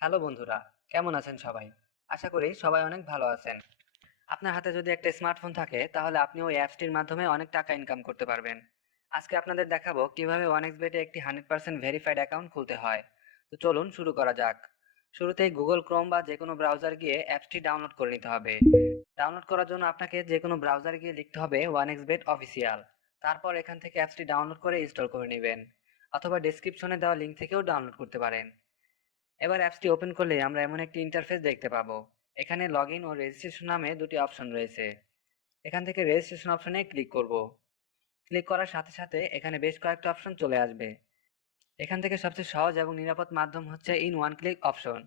Hello বন্ধুরা, কেমন আছেন সবাই? আশা করি সবাই অনেক ভালো আছেন। আপনার হাতে যদি একটা স্মার্টফোন থাকে তাহলে আপনি ওই অ্যাপসটির মাধ্যমে অনেক টাকা ইনকাম করতে পারবেন। আজকে আপনাদের দেখাবো কিভাবে 1xBet একটি 100% ভেরিফাইড অ্যাকাউন্ট খুলতে হয়। তো চলুন শুরু করা যাক। শুরুতেই গুগল ক্রোম বা যে কোনো ব্রাউজার গিয়ে অ্যাপসটি ডাউনলোড করে নিতে হবে। ডাউনলোড করার জন্য আপনাকে যে কোনো ব্রাউজারে গিয়ে লিখতে হবে 1xBet অফিসিয়াল। তারপর এখান থেকে অ্যাপসটি ডাউনলোড করে ইনস্টল করে নেবেন, অথবা ডেসক্রিপশনে দেওয়া লিঙ্ক থেকেও ডাউনলোড করতে পারেন। এবার অ্যাপসটি ওপেন করলে আমরা এমন একটি ইন্টারফেস দেখতে পাবো। এখানে লগইন ও রেজিস্ট্রেশন নামে দুটি অপশন রয়েছে। এখান থেকে রেজিস্ট্রেশন অপশনে ক্লিক করব। ক্লিক করার সাথে সাথে এখানে বেশ কয়েকটা অপশন চলে আসবে। এখান থেকে সবচেয়ে সহজ এবং নিরাপদ মাধ্যম হচ্ছে ইন ওয়ান ক্লিক অপশন।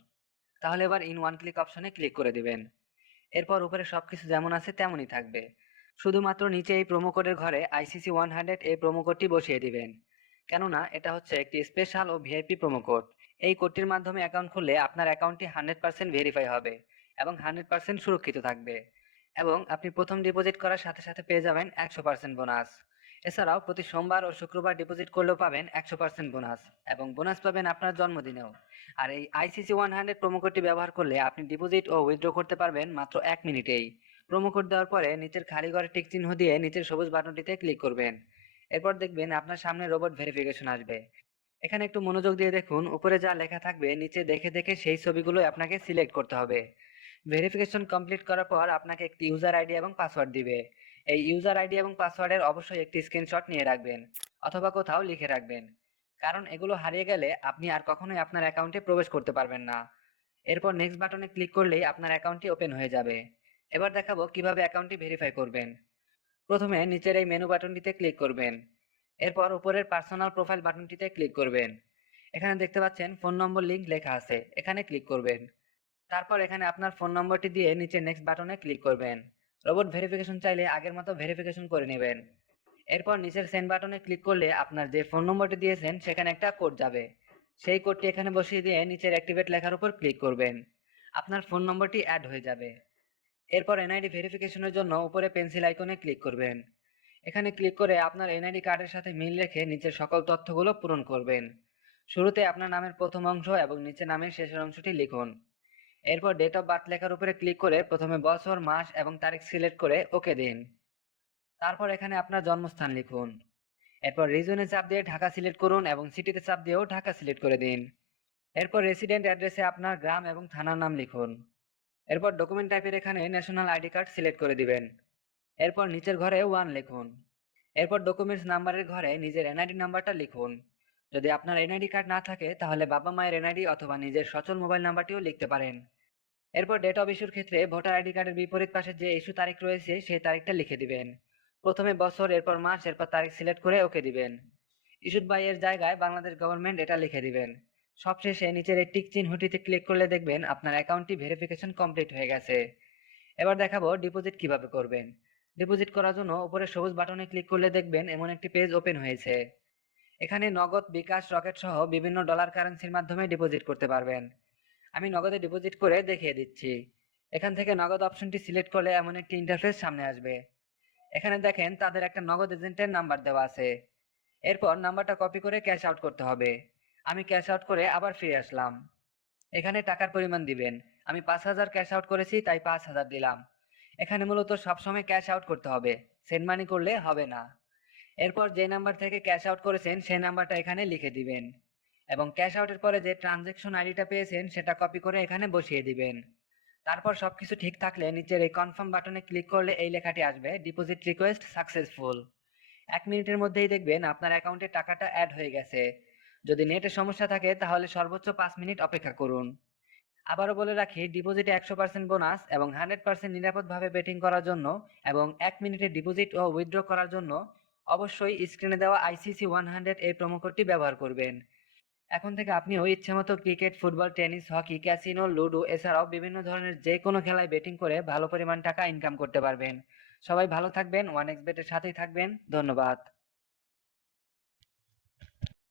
তাহলে এবার ইন ওয়ান ক্লিক অপশনে ক্লিক করে দিবেন। এরপর উপরে সবকিছু যেমন আছে তেমনই থাকবে, শুধুমাত্র নিচে এই প্রোমো কোডের ঘরে ICC100 এই প্রোমো কোডটি বসিয়ে দিবেন। কেননা এটা হচ্ছে একটি স্পেশাল ও ভিআইপি প্রোমো কোড। এই কোডটির মাধ্যমে অ্যাকাউন্ট খুললে আপনার অ্যাকাউন্টটি 100% ভেরিফাই হবে এবং 100% সুরক্ষিত থাকবে। এবং আপনি প্রথম ডিপোজিট করার সাথে সাথে পেয়ে যাবেন 100% বোনাস। এছাড়াও প্রতি সোমবার ও শুক্রবার ডিপোজিট করলেও পাবেন 100% বোনাস, এবং বোনাস পাবেন আপনার জন্মদিনেও। আর এই ICC100 প্রোমো কোডটি ব্যবহার করলে আপনি ডিপোজিট ও উইথড্র করতে পারবেন মাত্র 1 মিনিটেই। প্রোমো কোড দেওয়ার পরে নিচের খালি ঘরে টিক চিহ্ন দিয়ে নিচের সবুজ বাটনটিতে ক্লিক করবেন। এরপর দেখবেন আপনার সামনে রোবট ভেরিফিকেশন আসবে। এখানে একটু মনোযোগ দিয়ে দেখুন, উপরে যা লেখা থাকবে নিচে দেখে দেখে সেই ছবিগুলো আপনাকে সিলেক্ট করতে হবে। ভেরিফিকেশন কমপ্লিট করার পর আপনাকে একটি ইউজার আইডি এবং পাসওয়ার্ড দিবে। এই ইউজার আইডি এবং পাসওয়ার্ডের অবশ্যই একটি স্ক্রিনশট নিয়ে রাখবেন, অথবা কোথাও লিখে রাখবেন, কারণ এগুলো হারিয়ে গেলে আপনি আর কখনোই আপনার অ্যাকাউন্টে প্রবেশ করতে পারবেন না। এরপর নেক্সট বাটনে ক্লিক করলেই আপনার অ্যাকাউন্টটি ওপেন হয়ে যাবে। এবার দেখাবো কিভাবে অ্যাকাউন্টটি ভেরিফাই করবেন। প্রথমে নিচের এই মেনু বাটনটিতে ক্লিক করবেন। এরপর উপরের পার্সোনাল প্রোফাইল বাটনটিতে ক্লিক করবেন। এখানে দেখতে পাচ্ছেন ফোন নম্বর লিংক লেখা আছে, এখানে ক্লিক করবেন। তারপর এখানে আপনার ফোন নম্বরটি দিয়ে নিচে নেক্সট বাটনে ক্লিক করবেন। রোবট ভেরিফিকেশন চাইলে আগের মতো ভেরিফিকেশন করে নেবেন। এরপর নিচের সেন্ড বাটনে ক্লিক করলে আপনার যে ফোন নম্বরটি দিয়েছেন সেখানে একটা কোড যাবে। সেই কোডটি এখানে বসিয়ে দিয়ে নিচের অ্যাক্টিভেট লেখার উপর ক্লিক করবেন। আপনার ফোন নম্বরটি অ্যাড হয়ে যাবে। এরপর এনআইডি ভেরিফিকেশনের জন্য উপরে পেন্সিল আইকনে ক্লিক করবেন। এখানে ক্লিক করে আপনার এনআইডি কার্ডের সাথে মিল রেখে নিচের সকল তথ্যগুলো পূরণ করবেন। শুরুতে আপনার নামের প্রথম অংশ এবং নিচে নামের শেষের অংশটি লিখুন। এরপর ডেট অফ বার্থ লেখার উপরে ক্লিক করে প্রথমে বছর, মাস এবং তারিখ সিলেক্ট করে ওকে দিন। তারপর এখানে আপনার জন্মস্থান লিখুন। এরপর রিজনে চাপ দিয়ে ঢাকা সিলেক্ট করুন এবং সিটিতে চাপ দিয়েও ঢাকা সিলেক্ট করে দিন। এরপর রেসিডেন্ট অ্যাড্রেসে আপনার গ্রাম এবং থানার নাম লিখুন। এরপর ডকুমেন্ট টাইপের এখানে ন্যাশনাল আইডি কার্ড সিলেক্ট করে দিবেন। এরপর নিচের ঘরে 1 লিখুন। এরপর ডকুমেন্টস নাম্বারের ঘরে নিজের এনআইডি নাম্বারটা লিখুন। যদি আপনার এনআইডি কার্ড না থাকে তাহলে বাবা মায়ের এনআইডি অথবা নিজের সচল মোবাইল নাম্বারটিও লিখতে পারেন। এরপর ডেট অফ ইস্যুর ক্ষেত্রে ভোটার আইডি কার্ডের বিপরীত পাশে যে ইস্যু তারিখ রয়েছে সেই তারিখটা লিখে দিবেন। প্রথমে বছর, এরপর মাস, এরপর তারিখ সিলেক্ট করে ওকে দিবেন। ইস্যুড বাই এর জায়গায় বাংলাদেশ গভর্নমেন্ট এটা লিখে দিবেন। সবশেষে নিচের এই টিক চিহ্নটিতে ক্লিক করলে দেখবেন আপনার অ্যাকাউন্টটি ভেরিফিকেশন কমপ্লিট হয়ে গেছে। এবার দেখাবো ডিপোজিট কিভাবে করবেন। ডিপোজিট করার জন্য উপরে সবুজ বাটনে ক্লিক করলে দেখবেন এমন একটি পেজ ওপেন হয়েছে। এখানে নগদ, বিকাশ, রকেট সহ বিভিন্ন ডলার কারেন্সির মাধ্যমে ডিপোজিট করতে পারবেন। আমি নগদে ডিপোজিট করে দেখিয়ে দিচ্ছি। এখান থেকে নগদ অপশনটি সিলেক্ট করলে এমন একটি ইন্টারফেস সামনে আসবে। এখানে দেখেন তাদের একটা নগদ এজেন্টের নাম্বার দেওয়া আছে। এরপর নাম্বারটা কপি করে ক্যাশ আউট করতে হবে। আমি ক্যাশ আউট করে আবার ফিরে আসলাম। এখানে টাকার পরিমাণ দিবেন। আমি 5,000 ক্যাশ আউট করেছি তাই 5,000 দিলাম। এখানে মূলত সবসময় ক্যাশ আউট করতে হবে, সেন্ড মানি করলে হবে না। এরপর যে নাম্বার থেকে ক্যাশ আউট করেছেন সেই নাম্বারটা এখানে লিখে দিবেন, এবং ক্যাশ আউটের পরে যে ট্রানজ্যাকশন আইডিটা পেয়েছেন সেটা কপি করে এখানে বসিয়ে দিবেন। তারপর সবকিছু ঠিক থাকলে নিচের এই কনফার্ম বাটনে ক্লিক করলে এই লেখাটি আসবে, ডিপোজিট রিকোয়েস্ট সাকসেসফুল। 1 মিনিটের মধ্যেই দেখবেন আপনার অ্যাকাউন্টে টাকাটা অ্যাড হয়ে গেছে। যদি নেটে সমস্যা থাকে তাহলে সর্বোচ্চ 5 মিনিট অপেক্ষা করুন। আবারও বলে রাখি, ডিপোজিটে 100% বোনাস এবং 100% নিরাপদভাবে বেটিং করার জন্য এবং 1 মিনিটে ডিপোজিট ও উইথড্র করার জন্য অবশ্যই স্ক্রিনে দেওয়া ICC100 এই প্রোমো কোডটি ব্যবহার করবেন। এখন থেকে আপনিও ইচ্ছেমতো cricket, football, tennis, hockey, casino, ludo এছাড়াও বিভিন্ন ধরনের যে কোনো খেলায় বেটিং করে ভালো পরিমাণ টাকা ইনকাম করতে পারবেন। সবাই ভালো থাকবেন, 1xBet এর সাথেই থাকবেন। ধন্যবাদ।